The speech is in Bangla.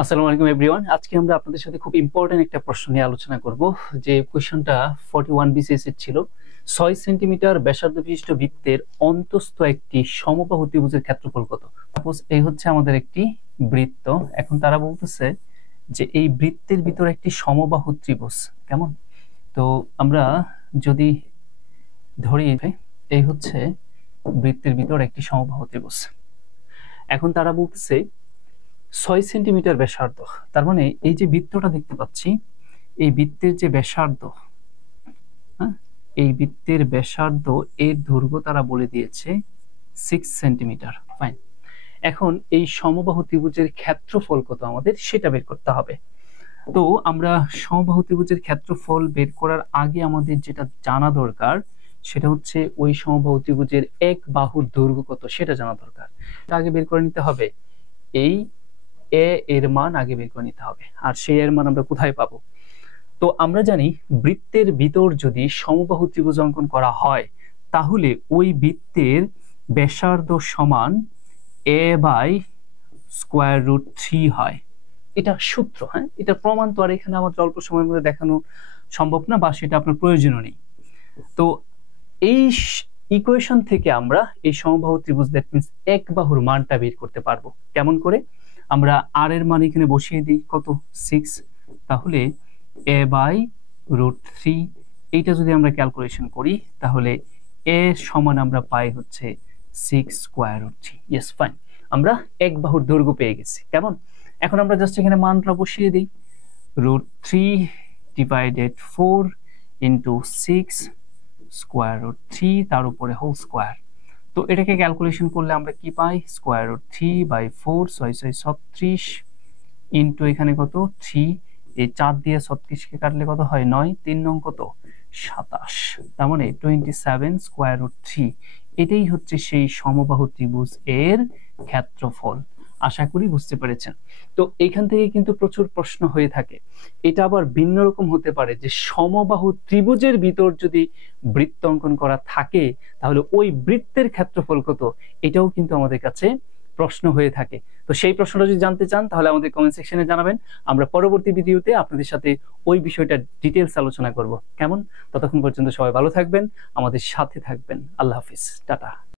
আসসালামু আলাইকুম এভরিওয়ান। আজকে আমরা আপনাদের সাথে খুব ইম্পর্টেন্ট একটা প্রশ্ন নিয়ে আলোচনা করব। যে কোশ্চেনটা 41 বিসিএস এর ছিল, 6 সেন্টিমিটার ব্যাসার্ধ বিশিষ্ট বৃত্তের অন্তঃস্থ একটি সমবাহু ত্রিভুজের ক্ষেত্রফল কত। সাপোজ এই হচ্ছে আমাদের একটি বৃত্ত। এখন তারা বলতেছে যে এই বৃত্তের ভিতর একটি সমবাহু ত্রিভুজ কেমন। তো আমরা যদি ধরি এই হচ্ছে বৃত্তের ভিতর একটি সমবাহু ত্রিভুজ। এখন তারা বলতেছে 6 সেন্টিমিটার ব্যাসার্ধ, তার মানে এই যে বৃত্তটা দেখতে পাচ্ছি, এই বৃত্তের যে ব্যাসার্ধ, হ্যাঁ, এই বৃত্তের ব্যাসার্ধ এর দৈর্ঘ্য তারা বলে দিয়েছে 6 সেন্টিমিটার। ফাইন। এখন এই সমবাহু ত্রিভুজের ক্ষেত্রফল কত আমাদের সেটা বের করতে হবে। তো আমরা সমবাহু ত্রিভুজের ক্ষেত্রফল বের করার আগে আমাদের যেটা জানা দরকার সেটা হচ্ছে ওই সমবাহু ত্রিভুজের এক বাহুর দৈর্ঘ্য কত সেটা জানা দরকার। আগে বের করে নিতে হবে। এই এ এর মান আগে বের করে নিতে হবে। আর সেই এর মান আমরা কোথায় পাবো? তো আমরা জানি বৃত্তের ভিতর যদি সমবাহু ত্রিভুজ অঙ্কন করা হয় তাহলে ওই বৃত্তের ব্যাসার্ধ সমান a/√3 হয়। এটা সূত্র, হ্যাঁ, এটা প্রমাণ তো আর এখানে আমাদের অল্প সময়ের মধ্যে দেখানো সম্ভব না, বা সেটা আপনার প্রয়োজনও নেই। তো এই ইকুয়েশন থেকে আমরা এই সমবাহু ত্রিভুজ, দ্যাট মিন্স এক বাহুর মানটা বের করতে পারবো। কেমন করে? আমরা আর এর মান এখানে বসিয়ে দিই, কত? 6। তাহলে a/√3, এইটা যদি আমরা ক্যালকুলেশন করি তাহলে a সমান আমরা পাই হচ্ছে 6√3। Yes, fine. আমরা এক বাহুর দৈর্ঘ্য পেয়ে গেছি। কেমন? এখন আমরা জাস্ট এখানে মানটা বসিয়ে দিই। √3 / 4 × 6√3 তার উপরে হোল স্কোয়ার। তো এটাকে ক্যালকুলেশন করলে আমরা কি পাই? √3/4, 6 6 36 ইন্টু এখানে কত 3, এই 4 দিয়ে 36 কে কাটলে কত হয়? 9, 3 নং কত? 27। তার মানে 27√3। এটাই হচ্ছে সেই সমবাহু ত্রিভুজ এর ক্ষেত্রফল। আশা করি বুঝতে পেরেছেন। তো এখান থেকে কিন্তু প্রচুর প্রশ্ন হয়ে থাকে। এটা আবার ভিন্ন রকম হতে পারে যে সমবাহু ত্রিভুজের ভিতর যদি বৃত্ত অঙ্কন করা থাকে তাহলে ওই বৃত্তের ক্ষেত্রফল কত, এটাও কিন্তু আমাদের কাছে প্রশ্ন হয়ে থাকে। তো সেই প্রশ্নটা যদি জানতে চান তাহলে আমাদের কমেন্ট সেকশনে জানাবেন। আমরা পরবর্তী ভিডিওতে আপনাদের সাথে ওই বিষয়টা ডিটেইলস আলোচনা করব। কেমন? ততক্ষণ পর্যন্ত সবাই ভালো থাকবেন, আমাদের সাথে থাকবেন। আল্লাহ হাফিজ, টাটা।